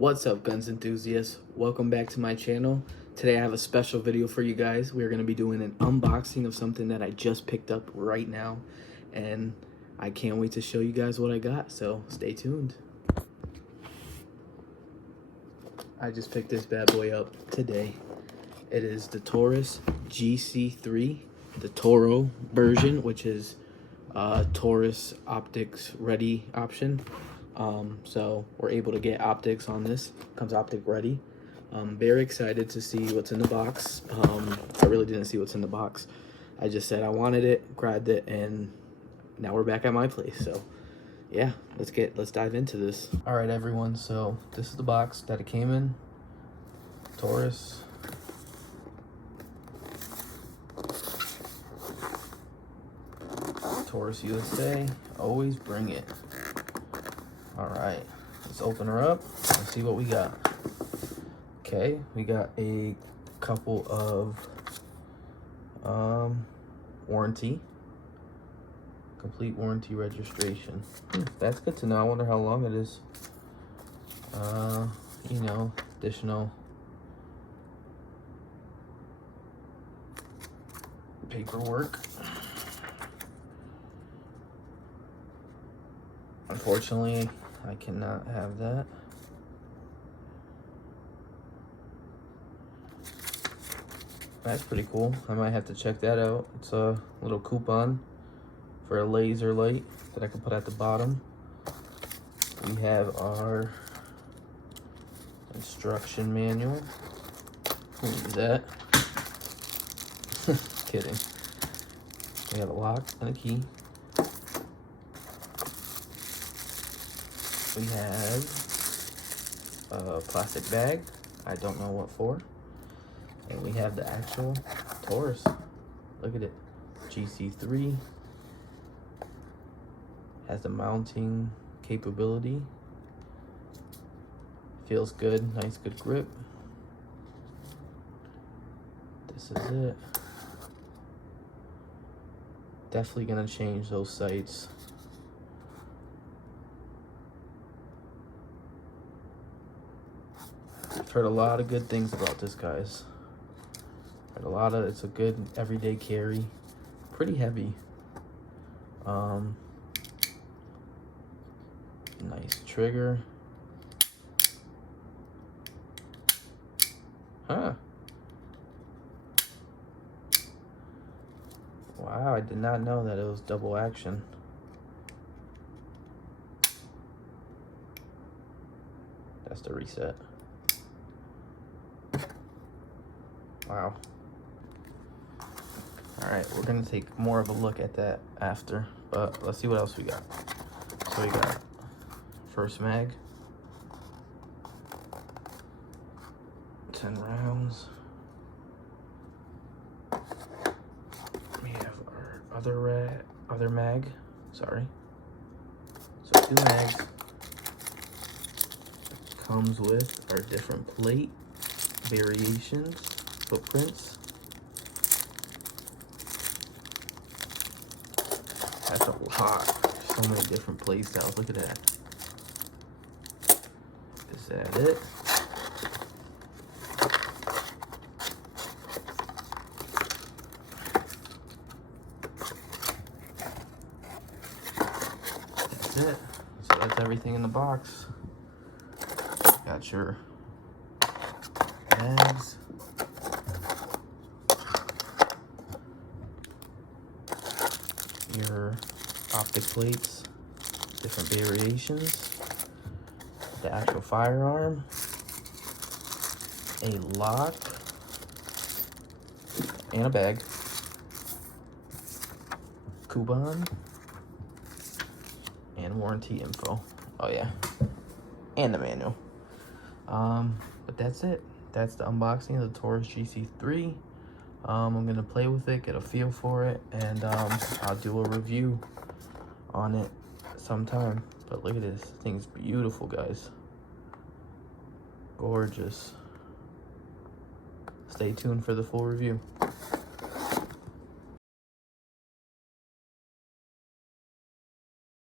What's up, guns enthusiasts? Welcome back to my channel. Today I have a special video for you guys. We're going to be doing an unboxing of something that I just picked up right now, and I can't wait to show you guys what I got, so stay tuned. I just picked this bad boy up today. It is the Taurus G3c, the Toro version, which is Taurus optics ready option. So we're able to get optics on this. Comes optic ready. Very excited to see what's in the box. I really didn't see what's in the box. I just said I wanted it, grabbed it, and now we're back at my place. So yeah, let's dive into this. All right, everyone. So this is the box that it came in. Taurus. Taurus USA. Always bring it. All right, let's open her up and see what we got. Okay, we got a couple of warranty, complete warranty registration. That's good to know. I wonder how long it is. You know, additional paperwork. Unfortunately, I cannot have that. That's pretty cool. I might have to check that out. It's a little coupon for a laser light that I can put at the bottom. We have our instruction manual. Who needs that? Kidding. We have a lock and a key. We have a plastic bag. I don't know what for. And we have the actual Taurus. Look at it. GC3. Has the mounting capability. Feels good. Nice, good grip. This is it. Definitely gonna change those sights. I've heard a lot of good things about this, guys. It's a good everyday carry. Pretty heavy. Nice trigger. Huh. Wow, I did not know that it was double action. That's the reset. Wow. All right, we're gonna take more of a look at that after, but let's see what else we got. So we got first mag, 10 rounds. We have our other mag, sorry. So 2 mags. Comes with our different plate variations. Footprints. That's a lot. So many different play styles. Look at that. Is that it? That's it. So that's everything in the box. Got your bags. Your optic plates, different variations, the actual firearm, a lock, and a bag, coupon, and warranty info. Oh yeah, and the manual. But that's it. That's the unboxing of the Taurus GC3. I'm gonna play with it, get a feel for it, and I'll do a review on it sometime. But look at this, thing's beautiful, guys. Gorgeous. Stay tuned for the full review.